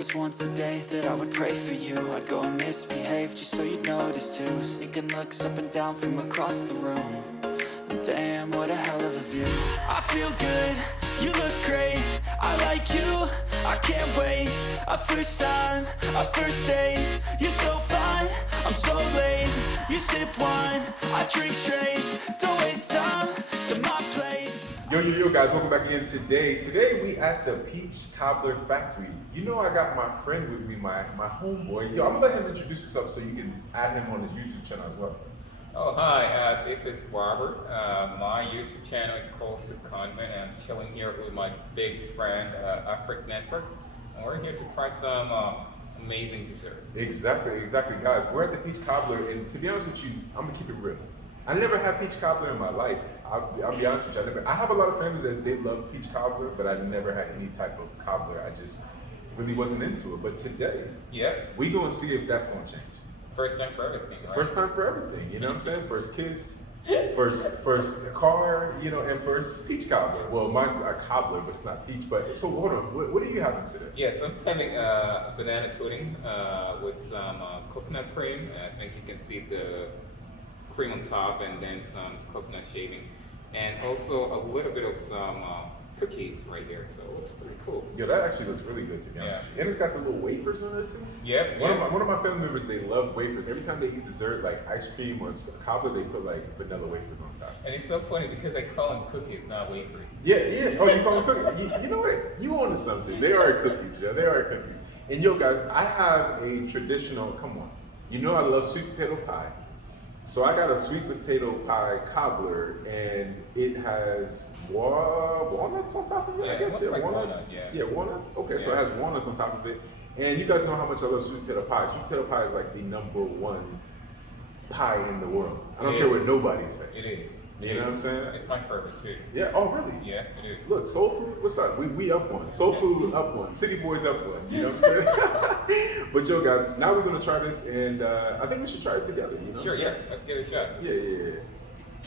was once a day that I would pray for you. I'd go and misbehave just so you'd notice too. Sneaking looks up and down from across the room. And damn, what a hell of a view. I feel good, you look great, I like you, I can't wait. A first time, a first date, you're so fine, I'm so late. You sip wine, I drink straight, don't waste time to my place. Yo, guys, welcome back again Today we at the Peach Cobbler factory. You know I got my friend with me, my homeboy. Yo, I'm gonna let him introduce himself so you can add him on his YouTube channel as well. Oh, hi, this is Robert. My YouTube channel is called Gahanna, and I'm chilling here with my big friend, Afric Network. And we're here to try some amazing dessert. Exactly, guys. We're at the Peach Cobbler, and to be honest with you, I'm gonna keep it real. I never had peach cobbler in my life. I'll be honest with you. I have a lot of family that they love peach cobbler, but I never had any type of cobbler. I just really wasn't into it. But today, we gonna see if that's gonna change. First time for everything, right? First time for everything, you know what I'm saying? First kiss, first car, you know, and first peach cobbler. Well, mine's a cobbler, but it's not peach. But so hold on, what are you having today? Yes, I'm having a banana pudding with some coconut cream. I think you can see the cream on top, and then some coconut shaving, and also a little bit of some cookies right here. So it looks pretty cool. Yeah, that actually looks really good, to be honest. And it's got the little wafers on it too. Yep. One of my family members, they love wafers. Every time they eat dessert, like ice cream or cobbler, they put like vanilla wafers on top. And it's so funny because I call them cookies, not wafers. Yeah. Oh, you call them cookies? You know what? You on to something. They are cookies, yeah. They are cookies. And yo, guys, I have a traditional. Come on, you know I love sweet potato pie. So I got a sweet potato pie cobbler, and it has walnuts on top of it. Yeah, I guess like walnuts. Walnuts. Okay, so it has walnuts on top of it, and you guys know how much I love sweet potato pie. Sweet potato pie is like the #1 pie in the world. I don't care what nobody says. It is. You know what I'm saying? It's my favorite too. Yeah. Oh, really? Yeah, it is. Look, Soul Food, what's up? We up one. Soul Food up one. City Boys up one. You know what I'm saying? But yo, guys, now we're gonna try this, and I think we should try it together. You know? Sure. Yeah. Let's give it a shot. Yeah.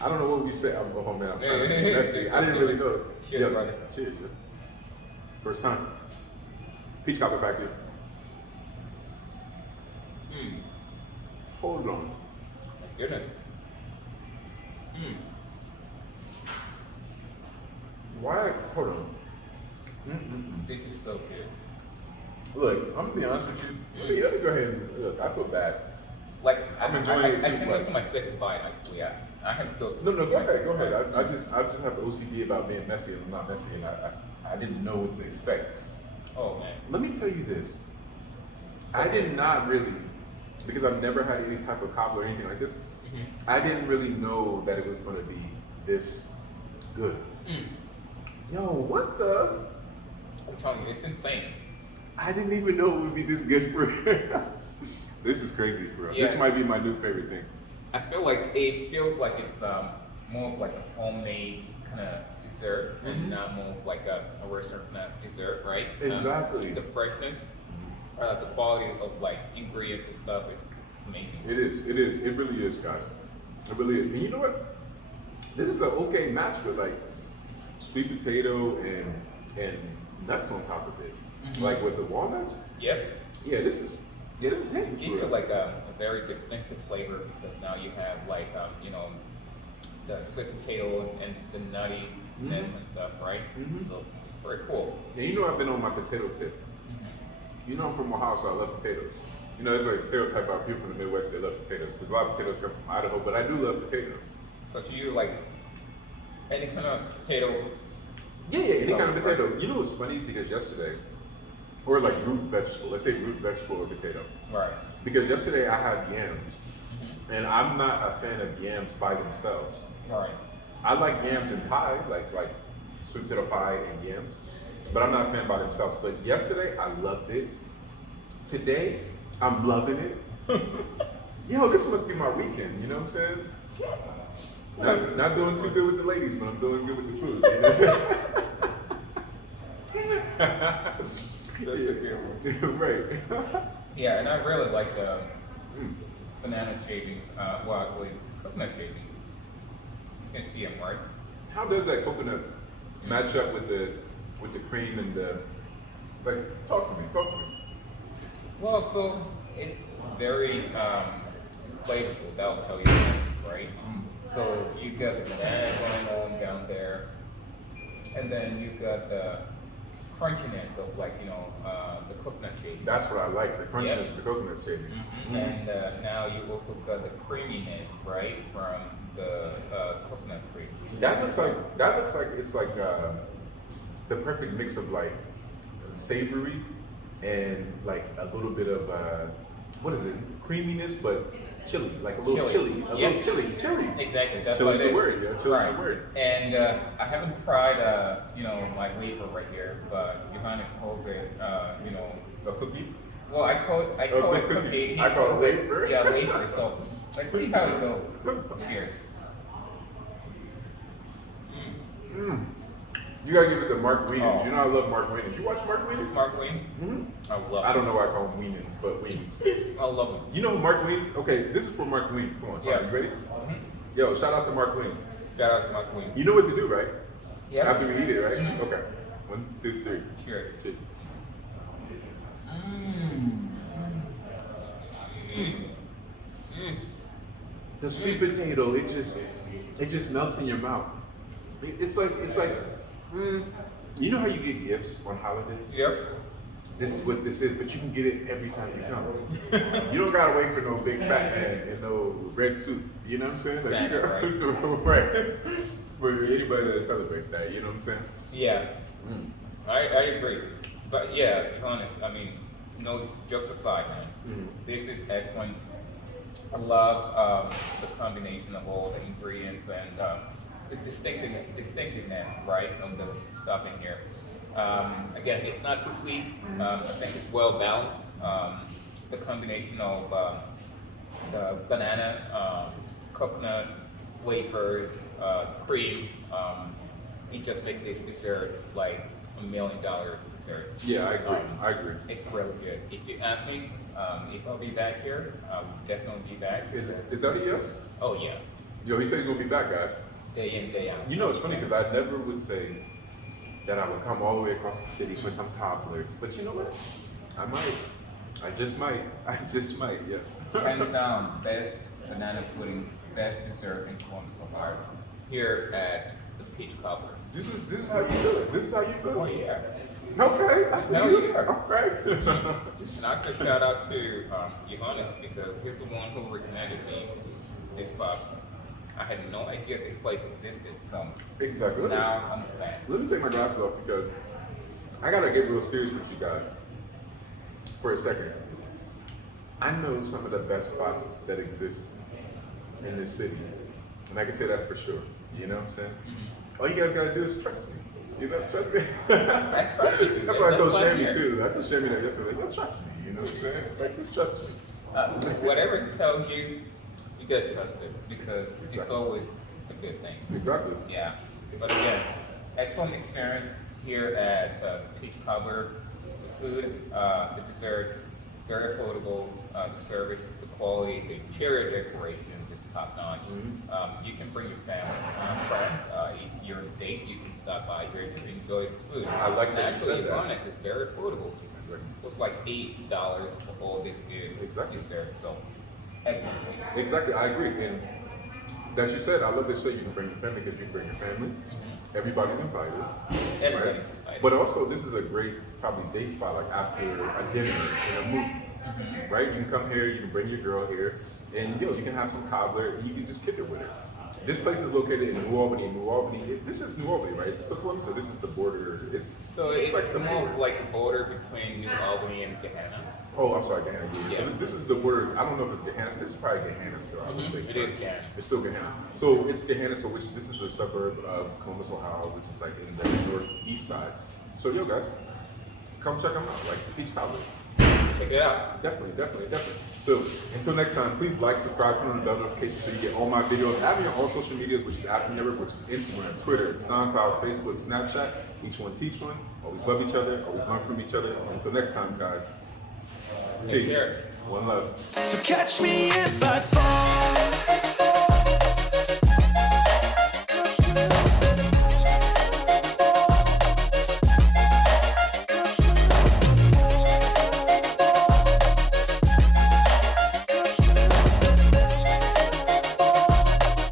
I don't know what we said. Oh man, I'm trying to be messy. I didn't really know. Cheers, brother. Cheers. Yeah. First time. Peach Cobbler Factory. Hold on. Goodness. Why? Hold on. This is so good. Look, I'm gonna be honest with you. Let me go ahead and look. I feel bad. Like I'm enjoying it too. I can't wait for my second bite. Actually, I have to go. No, go ahead. I just have OCD about being messy, and I'm not messy, and I didn't know what to expect. Oh man. Let me tell you this. I did not really, because I've never had any type of cobbler or anything like this. I didn't really know that it was going to be this good. Yo, what the? I'm telling you, it's insane. I didn't even know it would be this good for real. This is crazy for real. Yeah. This might be my new favorite thing. I feel like it feels like it's more of like a homemade kind of dessert, and not more of like a restaurant kind of dessert, right? Exactly. The freshness, the quality of like ingredients and stuff is amazing. It is. It really is, guys. It really is. And you know what? This is an okay match with like sweet potato and nuts on top of it. Like with the walnuts. Yep. Yeah, this is hitting. It gives you like a very distinctive flavor, because now you have like the sweet potato and the nuttiness and stuff, right? So it's very cool. And you know I've been on my potato tip. You know I'm from Ohio, so I love potatoes. You know, it's like a stereotype about people from the Midwest, they love potatoes. Because a lot of potatoes come from Idaho, but I do love potatoes. So to you, like any kind of potato? Yeah, any kind of potato. You know what's funny? Because yesterday, or like root vegetable, let's say root vegetable or potato. Right. Because yesterday I had yams, and I'm not a fan of yams by themselves. Right. I like yams in pie, like sweet potato pie and yams, but I'm not a fan by themselves. But yesterday I loved it. Today I'm loving it. Yo, this must be my weekend. You know what I'm saying? Not doing too good with the ladies, but I'm doing good with the food. You know what I'm saying? That's a good one. Right. Yeah, and I really like the banana shavings. Well, actually, coconut shavings. You can see them, right? How does that coconut match up with the cream and the? Like, talk to me. Well, so it's very flavorful. That'll tell you that, right? So you got the banana going on down there, and then you got the crunchiness of the coconut shavings. That's what I like, the crunchiness Yep. of the coconut shavings. And now you also got the creaminess, right, from the coconut cream. That looks like it's like the perfect mix of like savory and like a little bit of what is it? Creaminess, but chili, like a little chili, a Yep. little chili. Exactly. That's Chili's what the word, yeah. Chili's Right. the word. And I haven't tried, my wafer right here, but Johannes calls it, A cookie. well, I call it cookie. cookie. He I call it calls wafer. Yeah, wafer. So let's see how it goes. Cheers. You gotta give it to Mark Wieners. Oh. You know I love Mark Wieners. You watch Mark Wieners? Mark Wings. hmm I love I don't it. know why I call him Wieners, but Wieners. I love it. You know Mark Wieners? Okay, this is for Mark Wieners. Come on, Yeah. Are you ready? Yo, shout out to Mark Wieners. Shout out to Mark Wings. You know what to do, right? Yeah. After we eat it, right? Mhm. Okay. 1, 2, 3. Cheers. Cheers. The sweet potato, it just melts in your mouth. It's like you know how you get gifts on holidays? Yep. This is what this is, but you can get it every time you come. You don't gotta wait for no big fat man in no red suit. You know what I'm saying? Santa, you got, right. For anybody that celebrates that, you know what I'm saying? Yeah. I agree. But yeah, be honest, I mean, no jokes aside, man. This is excellent. I love the combination of all the ingredients and the distinctiveness, right, of the stuff in here. Again, it's not too sweet. I think it's well balanced. The combination of the banana, coconut, wafers, cream, it just makes this dessert like $1 million dessert. Yeah, I agree. I agree. It's really good. If you ask me if I'll be back here, I'll definitely be back. Is that a yes? Oh yeah, Yo, he said he's gonna be back, guys. day in, day out. You know, it's funny because I never would say that I would come all the way across the city for some cobbler, but you know what? I might. I just might. Yeah. Hands down, best banana pudding, best dessert in Columbus, Ohio. Here at the Peach Cobbler. This is how you feel it. This is how you feel Oh it. yeah. Okay. I see Hell you. yeah. Okay. And I should shout out to Johannes because he's the one who recommended me this spot. I had no idea this place existed, so Exactly. now I'm a fan. Let me take my glasses off because I gotta get real serious with you guys for a second. I know some of the best spots that exist in this city, and I can say that for sure. You know what I'm saying? All you guys gotta do is trust me. You know, trust me. I trust you too. That's what I told That's why I'm Shammy here. too. I told Shammy that yesterday. Yo, trust me. You know what I'm saying? Like, just trust me. Whatever it tells you, you gotta trust it because it's Exactly. always a good thing. Exactly. Yeah. But again, excellent experience here at Peach Cobbler. The food, the dessert, very affordable. The service, the quality, the interior decorations is top notch. You can bring your family, friends. If you're on a date, you can stop by here to enjoy the food. I like that you Actually, said that. honest, it's very affordable. It's like $8 for all this good Exactly. dessert. So, excellent. Exactly, I agree. And that you said, I love this show. You can bring your family because you can bring your family. Everybody's invited. Everybody's right? invited. But also, this is a great probably date spot, like after a dinner in a movie. Right? You can come here, you can bring your girl here, and you can have some cobbler, and you can just kick it with her. This place is located in New Albany. This is New Albany, right? Is this the Columbus or this is the border? It's It's the more border. of like a border between New Albany and Gahanna. Oh, I'm sorry, Gahanna. Yeah. So Yeah. this is the word. I don't know if it's Gahanna. This is probably Gahanna still. I would think. It is Gahanna. It's still Gahanna. So it's Gahanna. So this is a suburb of Columbus, Ohio, which is like in the northeast side. So guys, come check them out. Like the Peach Cobbler. Check it out. Definitely. So until next time, please like, subscribe, turn on the bell notification so you get all my videos. Add me on all social medias, which is After Network, which is Instagram, Twitter, SoundCloud, Facebook, Snapchat. Each one teach one. Always love each other. Always learn from each other. Until next time, guys. Take Peace. care. One love. So catch me if I fall.